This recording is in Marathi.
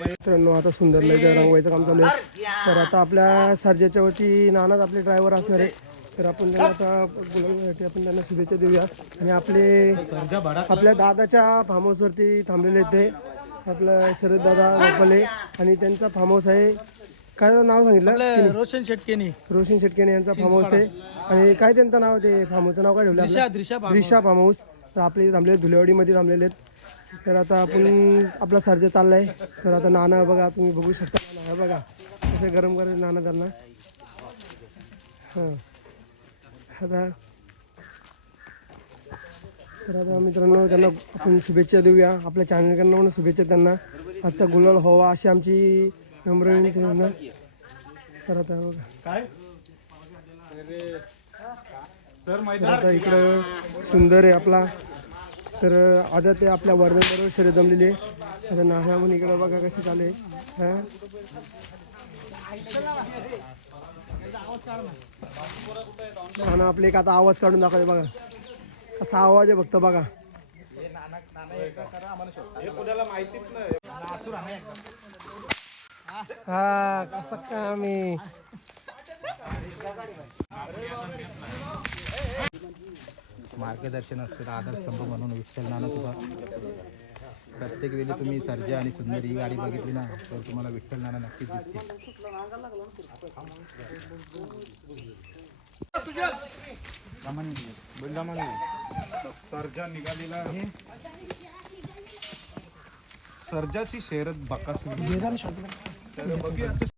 मित्रांनो आता सुंदर रंगवायचं काम चालू आहे. तर आता आपल्या सर्जाच्या वरती नानाच आपले ड्रायव्हर असणार आहे. तर आपण त्यांना आता बोलवण्यासाठी आपण त्यांना शुभेच्छा देऊया. आणि आपले आपल्या दादाच्या फार्म हाऊसवरती थांबलेले आहेत ते. आपलं शरद दादा गोपाले. आणि त्यांचा फार्म हाऊस आहे काय नाव सांगितलं? रोशन शेटकेनी. रोशन शेटकेने यांचा फार्म हाऊस आहे. आणि काय त्यांचं नाव? ते फार्म हाऊसचं नाव काय ठेवलं आपलं? दिशा फार्म हाऊस तर आपले थांबले धुलेवाडीमध्ये थांबलेले आहेत. तर आता आपण आपला सर्ज चाललाय. तर आता नाना बघा तुम्ही बघू शकता नाना. हे बघा कसं गरम करायचं नाना त्यांना. हां. आता तर आता मित्रांनो त्यांना आपण शुभेच्छा देऊया. आपल्या चॅनलकडनं पण शुभेच्छा त्यांना. आजचा गुलाल हवा अशी आमची नम्र विनंती आहे त्यांना तर आता बघा तर आता इकडं. सुंदर आहे आपला. तर आता ते आपल्या वर्धनबरोबर शर्यत जमलेली आहे. आता नाना म्हणून इकडं बघा कशी चालू आहे. हा? नाना आपले एक आता आवाज काढून दाखवते बघा. कसा आवाज आहे फक्त बघा. हा कसं काम आहे मार्गदर्शन असतं आधारस्तंभ म्हणून विठ्ठल नाना सुद्धा. प्रत्येक वेळी तुम्ही सर्जा आणि सुंदर ही गाडी बघितली ना तर तुम्हाला विठ्ठल नाना नक्कीच दिसते सर्जा निघालेला आहे. सर्जाची शर्यत बकासूर. Et on va.